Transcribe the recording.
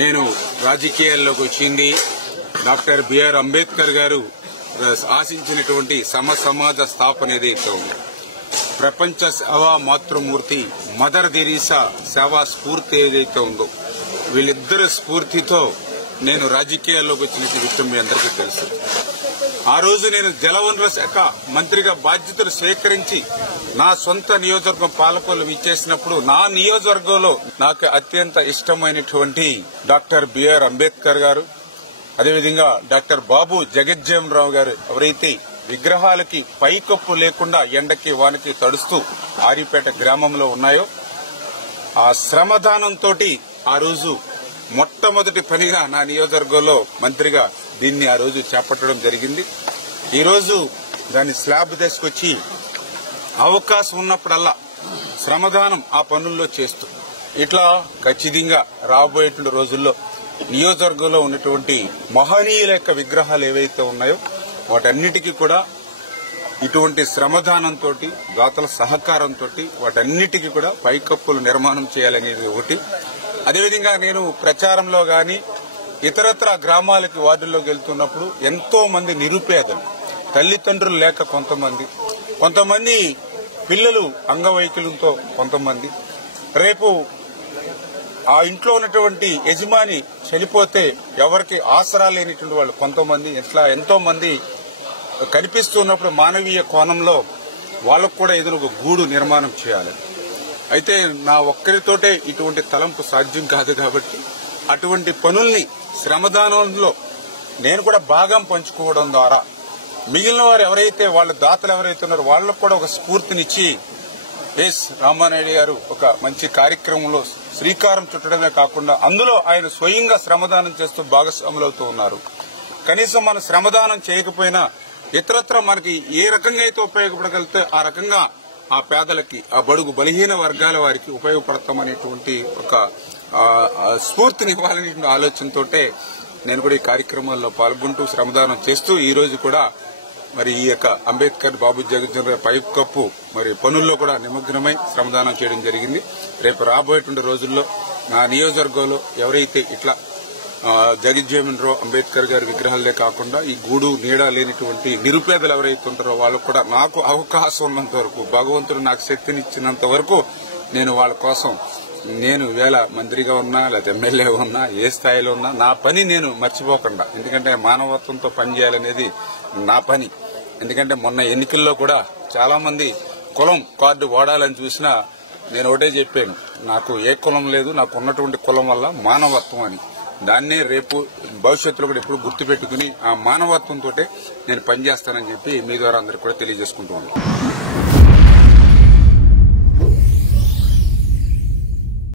నేను రాజకీయాల్లోకి వచ్చింది డాక్టర్ బిఆర్ అంబేద్కర్ గారు ఆశించినటువంటి సమాజ స్థాపన ఏదైతే ఉంది, ప్రపంచ సేవా మాతృమూర్తి మదర్ తెరీసా సేవా స్ఫూర్తి ఏదైతే ఉందో, వీళ్ళిద్దరి స్ఫూర్తితో నేను రాజకీయాల్లోకి వచ్చిన విషయం మీ అందరికీ తెలుసు. ఆ రోజు నేను జలవనరుల శాఖ మంత్రిగా బాధ్యతలు స్వీకరించి నా సొంత నియోజకవర్గం పాలకొల్లు ఇచ్చేసినప్పుడు నా నియోజకవర్గంలో నాకు అత్యంత ఇష్టమైనటువంటి డాక్టర్ బిఆర్ అంబేద్కర్ గారు, అదేవిధంగా డాక్టర్ బాబు జగజ్జీవన్ రావు గారు ఎవరైతే విగ్రహాలకి పైకప్పు లేకుండా ఎండకి వానకి తడుస్తూ ఆరిపేట గ్రామంలో ఉన్నాయో, ఆ శ్రమదానంతో ఆ రోజు మొట్టమొదటి పనిగా నా నియోజకవర్గంలో మంత్రిగా దీన్ని ఆ రోజు చేపట్టడం జరిగింది. ఈ రోజు దాన్ని స్లాబ్ తీసుకొచ్చి అవకాశం ఉన్నప్పుడల్లా శ్రమదానం ఆ పనుల్లో చేస్తూ ఇట్లా ఖచ్చితంగా రాబోయేటువంటి రోజుల్లో నియోజకవర్గంలో ఉన్నటువంటి మహనీయుల యొక్క విగ్రహాలు ఏవైతే ఉన్నాయో వాటన్నిటికీ కూడా ఇటువంటి శ్రమదానంతో దాతల సహకారంతో వాటన్నిటికీ కూడా పైకప్పులు నిర్మాణం చేయాలనేది ఒకటి. అదేవిధంగా నేను ప్రచారంలో గాని ఇతరత్ర గ్రామాలకి వార్డుల్లోకి వెళ్తున్నప్పుడు ఎంతో మంది నిరుపేదలు, తల్లిదండ్రులు లేక కొంతమంది పిల్లలు అంగవైకల్యంతో, కొంతమంది రేపు ఆ ఇంట్లో ఉన్నటువంటి యజమాని చనిపోతే ఎవరికి ఆసరా లేనిటువంటి వాళ్ళు కొంతమంది, ఇట్లా ఎంతో మంది కనిపిస్తున్నప్పుడు మానవీయ కోణంలో వాళ్ళకు కూడా ఏదైనా ఒక గూడు నిర్మాణం చేయాలి. అయితే నా ఒక్కరితోటే ఇటువంటి తలంపు సాధ్యం కాదు కాబట్టి అటువంటి పనుల్ని శ్రమదానంలో నేను కూడా భాగం పంచుకోవడం ద్వారా మిగిలిన వారు ఎవరైతే వాళ్ళ దాతలు ఎవరైతే ఉన్నారో వాళ్ళకు కూడా ఒక స్ఫూర్తినిచ్చి ఎస్ రామానాయుడు గారు ఒక మంచి కార్యక్రమంలో శ్రీకారం చుట్టడమే కాకుండా అందులో ఆయన స్వయంగా శ్రమదానం చేస్తూ భాగస్వాములు అవుతూ ఉన్నారు. కనీసం మనం శ్రమదానం చేయకపోయినా ఇతరత్ర మనకి ఏ రకంగా అయితే ఉపయోగపడగలిగితే ఆ రకంగా ఆ పేదలకి, ఆ బడుగు బలహీన వర్గాల వారికి ఉపయోగపడతామనేటువంటి ఒక స్ఫూర్తిని ఇవ్వాలనే ఆలోచనతోటే నేను కూడా ఈ కార్యక్రమాల్లో పాల్గొంటూ శ్రమదానం చేస్తూ ఈ రోజు కూడా మరి ఈ యొక్క అంబేద్కర్ బాబు జగజ్జీవన్ రావు పైకప్పు మరి పనుల్లో కూడా నిమగ్నమై శ్రమదానం చేయడం జరిగింది. రేపు రాబోయేటువంటి రోజుల్లో నా నియోజకవర్గంలో ఎవరైతే ఇట్లా జగజ్జీవన్ రావు అంబేద్కర్ గారి విగ్రహాలే కాకుండా ఈ గూడు నీడ లేనిటువంటి నిరుపేదలు ఎవరైతే ఉంటారో వాళ్ళకు కూడా నాకు అవకాశం ఉన్నంత వరకు, భగవంతుడు నాకు శక్తినిచ్చినంత వరకు నేను వాళ్ళ కోసం, నేను వేళ మంత్రిగా ఉన్నా లేదా ఎమ్మెల్యే ఉన్నా ఏ స్థాయిలో ఉన్నా నా పని నేను మర్చిపోకుండా, ఎందుకంటే మానవత్వంతో పనిచేయాలనేది నా పని. ఎందుకంటే మొన్న ఎన్నికల్లో కూడా చాలా మంది కులం కార్డు వాడాలని చూసినా నేను ఒకటే చెప్పాను, నాకు ఏ కులం లేదు, నాకు ఉన్నటువంటి కులం వల్ల మానవత్వం అని. దాన్నే రేపు భవిష్యత్తులో కూడా ఎప్పుడు గుర్తుపెట్టుకుని ఆ మానవత్వంతో నేను పనిచేస్తానని చెప్పి మీ ద్వారా అందరికీ కూడా తెలియజేసుకుంటూ ఉన్నాను.